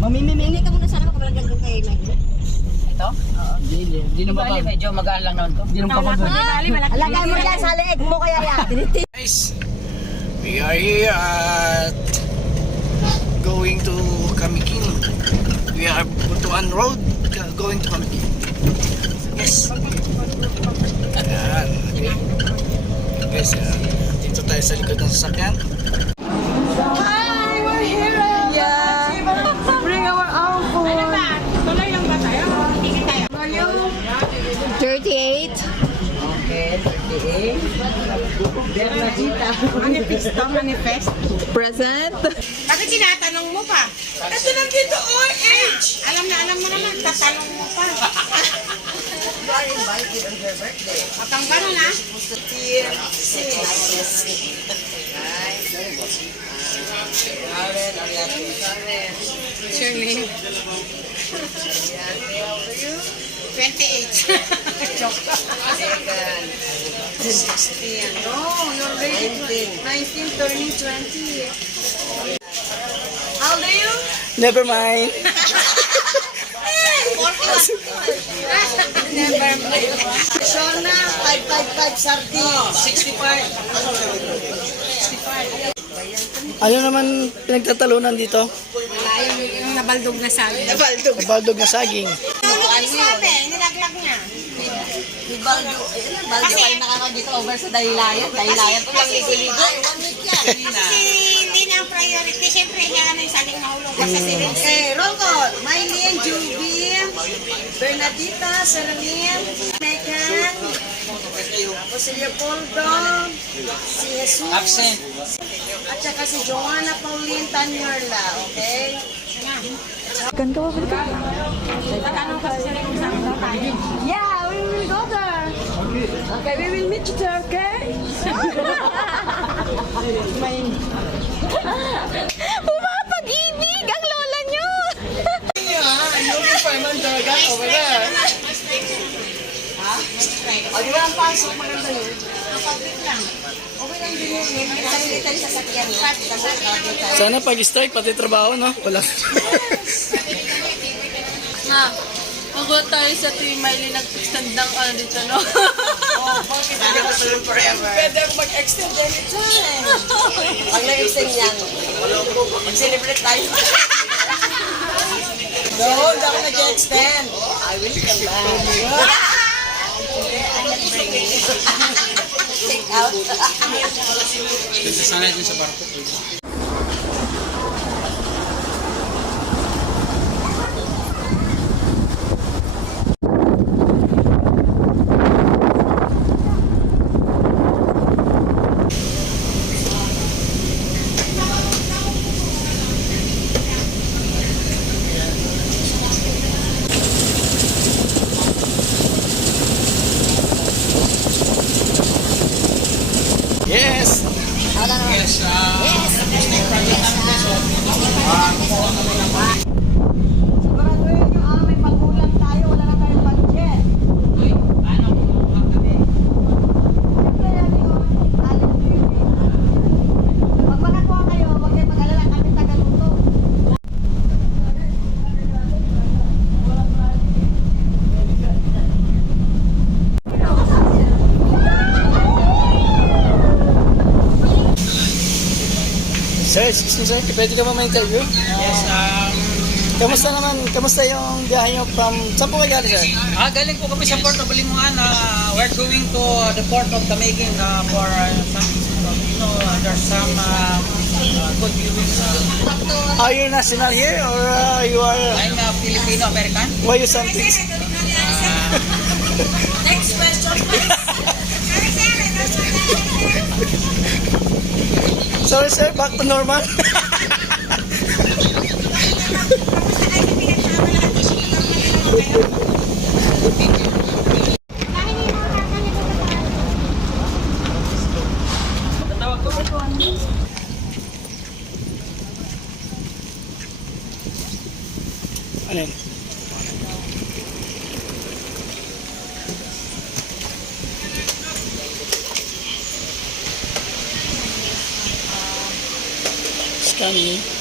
Mamimimili ka muna sana kung malagyan kay Mike. Ito? Oo. Hindi naman pa. Medyo magaan lang naman to. Hindi naman pa. Alagay mo dyan sa leeg mo kaya yan. Guys, we are here at going to Kamiking. We are Butuan Road going to Kamiking. Yes. Ayan. Okay. Guys, dito tayo sa likod ng sasakyan. Hi, we're here. Yeah. Bring our own food. Ano ba? Tuloy lang ba tayo? Tingin tayo. Are you? 38. Okay, 38. Bernadita. Manifesto, manifest. Present. Bakit tinatanong mo pa? Ito lang dito, age. Alam mo naman, tatanong mo pa. You are invited on her birthday. Matang ka na na. What's your name? 28. Joke. 16. No, you're already 19, turning 20. How old are you? Never mind. Never mind. Shona, 555 sardines. 65. Ano naman pinagtatalunan dito? Wala yung nabaldog na saging. Baldog na saging. Ano sabi? Nilaglag niya. Baldo kayo nakakagito over sa Dahilayan. Dahilayan ko lang ligo-ligo. Kasi hindi na ang priority. Siyempre, yan yung saging mahulog sa sirin. Okay, roll call. Mylene, Jubin, Bernadita, Serlin, Megan, tapos si Leopoldo, si Jesus, Absent. at saka si Joanna Pauline Tanyerla, okay? Tatanong kasi sila kung saan daw tayo. Yeah, we will go there. Okay, we will meet you there, okay? Pumapag-ibig ang lola nyo. O, di ba ang pasok? Maganda yun. Sana pag-strike, pati trabaho, no? Wala. Ma, magulat tayo sa tuwing Miley nag-extend ng ano dito, no? Pwede ako mag-extend anytime. Pag nag-extend yan, mag-celebrate tayo. No, hindi ako nag-extend. I will come back. Take out. Sana din sa barko. Yes! Yes, Siguraduhin nyo, may pag-ulan tayo, wala na tayong budget. Siyempre yan yun, alam nyo yun eh. Pag makakuha kayo, huwag kayo mag-alala, kami tagaluto. Sir, excuse me sir, pwede ka ba ma-interview? Yes, Kamusta yung biyahe nyo from, saan po kayo galing sir? galing po kami sa Port of Balimuan. We're going to the Port of Kamiking for some, there's some good viewings. Are you national here or you are, I'm a Filipino-American. why you something? Next question, please. Sorry sir, back to normal. Ano yun? Scanning.